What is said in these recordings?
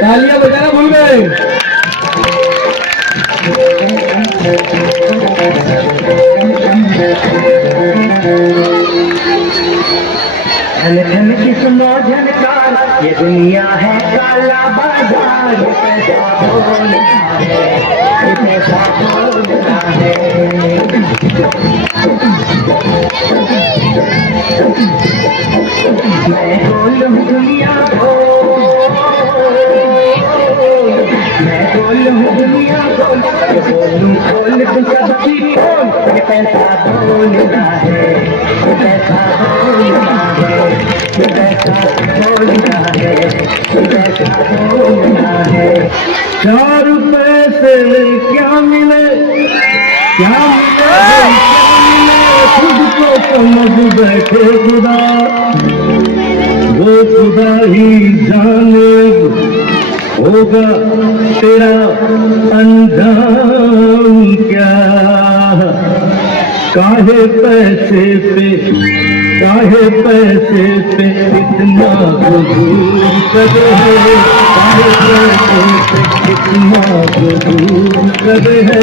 तालियां बजाना भूल गए। धन धन की सुनो झनकार, ये दुनिया है काला बाजार, पैसा बोलता है, पैसा बोलता है। मैं बोलूं दुनिया को, मैं बोलूं दुनिया को, बोलूं खोल तो सबकी खोल, ये पैसा बोलता है, पैसा बोलता है, पैसा बोलता है, पैसा बोलता है। 4 पैसे क्या मिले, क्या मिले, खुद को समझ बैठे खुदा, वो खुदा ही जाने होगा तेरा अंजाम क्या। काहे पैसे पे इतना गुरूर करे है, काहे पैसे पे इतना गुरूर करे है।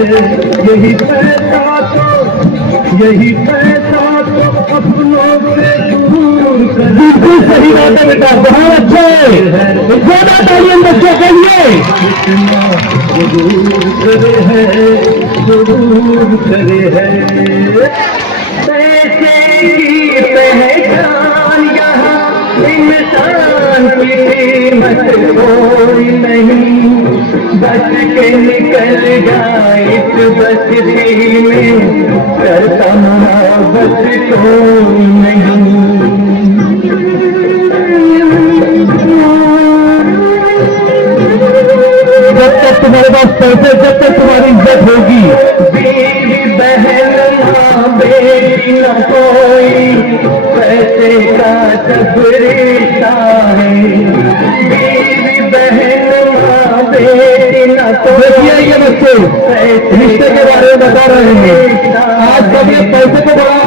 यही पैसा तो अपनों से दूर कर। बिल्कुल सही बात है बेटा, बहुत अच्छे ज्यादा तालियां बच्चों के लिए। इतना गुरूर करे है, गुरूर करे है। पैसे की पहचान यहाँ इंसान की कीमत कोई नहीं, बच के निकल जाए इस बस्ती में, करता मोहब्बत कोई नहीं। जब तक तुम्हारे पास पैसे, जब तक तुम्हारी इज्जत होगी, बीवी बहन माँ बेटी न कोई, पैसे का सब रिश्ता है। बीवी बहन माँ बेटी न कोई। ये बच्चे रिश्ते के बारे में बता रहे हैं। आज कब ये पैसे को बड़ा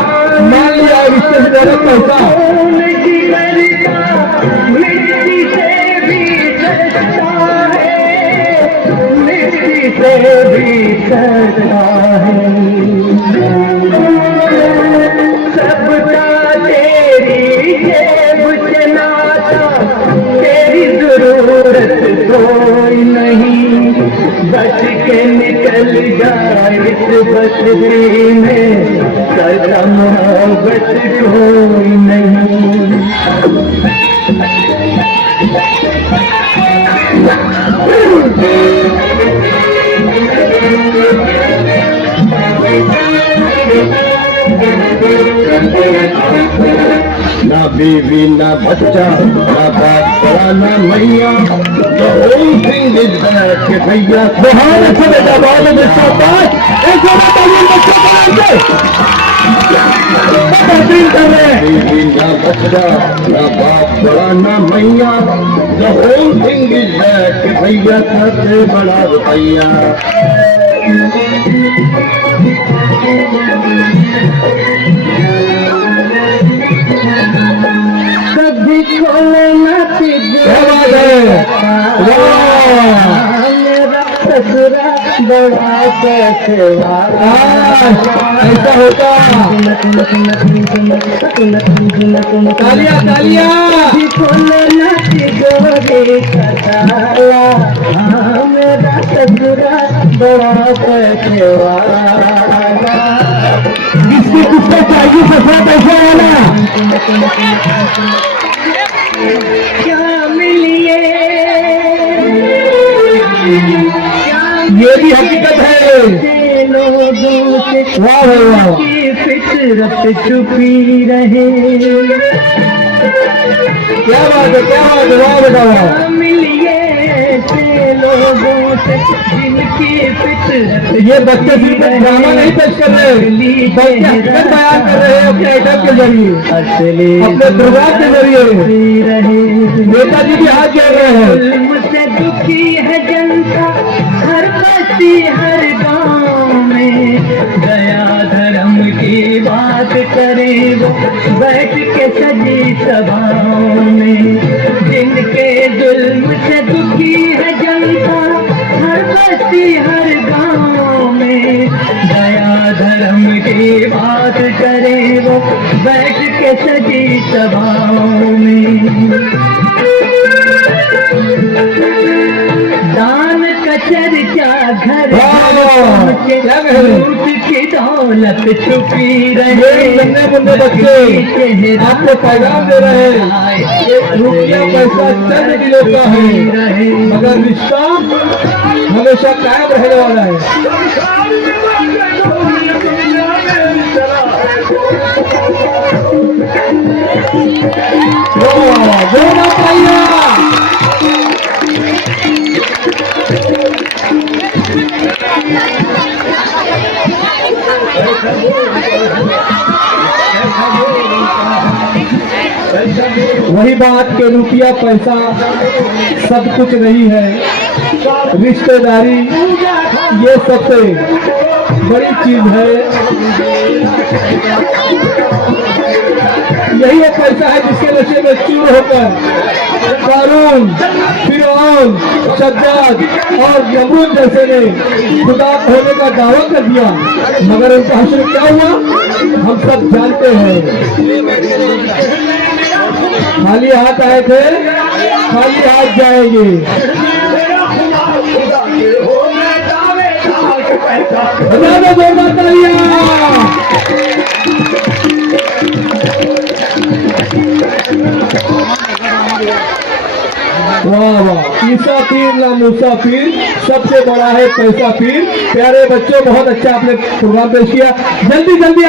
मान लिया, रिश्ते से ज्यादा पैसा। मिट्टी से भी सस्ता है, मिट्टी से भी सस्ता है। सबका तेरी जेब से नाता, तेरी जरूरत कोई नहीं, बच के निकल जाए इस बस्ती में, करता मोहब्बत कोई नहीं। ना बीवी ना बच्चा, ना बाप बड़ा ना मैया, the whole thing is that कि भैया। बहुत अच्छा बेटा, बहुत अच्छा बात। एक और बताइए बच्चों को कर रहे हैं। बीवी ना बच्चा, ना बाप बड़ा ना मैया, the whole thing is that कि भैया सबसे बड़ा रुपया। कभी खोलना मेरा ससुरा बड़ा पैसे वाला। ऐसा होता। तालियां तालियां। खोलना गोरे कटाला, मेरा ससुरा बड़ा पैसे वाला। किसको चाहिए ससुरा पैसे वाला? क्या मिलिए, ये भी हकीकत है। लोगों से वाह फितरत छुपी रहे। क्या बात है, क्या बात है, वाह बेटा वाह। मिलिए लोगों से जिनकी फितरत। ये बच्चे सिर्फ ड्रामा नहीं पेश कर रहे, बयान कर रहे हैं अपने आइटम के जरिए, अपने प्रोग्राम के जरिए। नेताजी भी हाथ जोड़ रहे हैं। मुझसे दुखी है जनता, हर बस्ती हर गाँव बैठ के सजी सभाओं में, जिनके जुल्म से दुखी है जनता, हर बस्ती हर गाँव में, दया धर्म की बात करे वो, बैठ के सजी सभाओं में। दान का चर्चा घर घर पहुंचे, लूट की दौलत छुपी रहे, नन्हे मुन्ने बच्चे आपको पैगाम दे रहे हैं, रुपया पैसा चंद दिनों का है मगर रिश्ता हमेशा कायम रहने वाला है। वही बात के रुपया पैसा सब कुछ नहीं है, रिश्तेदारी ये सबसे बड़ी चीज है। यही वो पैसा है जिसके नशे में चूर होकर कारून, फिरौन, सज्जाद और नमरूद जैसे ने खुदा होने का दावा कर दिया, मगर उनका हश्र क्या हुआ हम सब जानते हैं। खाली हाथ आए थे, खाली हाथ जाएंगे। जोरदार तालियां। वाह वाह, ईसा पीर ना मूसा पीर, सबसे बड़ा है पैसा पीर। प्यारे बच्चों बहुत अच्छा आपने प्रोग्राम पेश किया। जल्दी जल्दी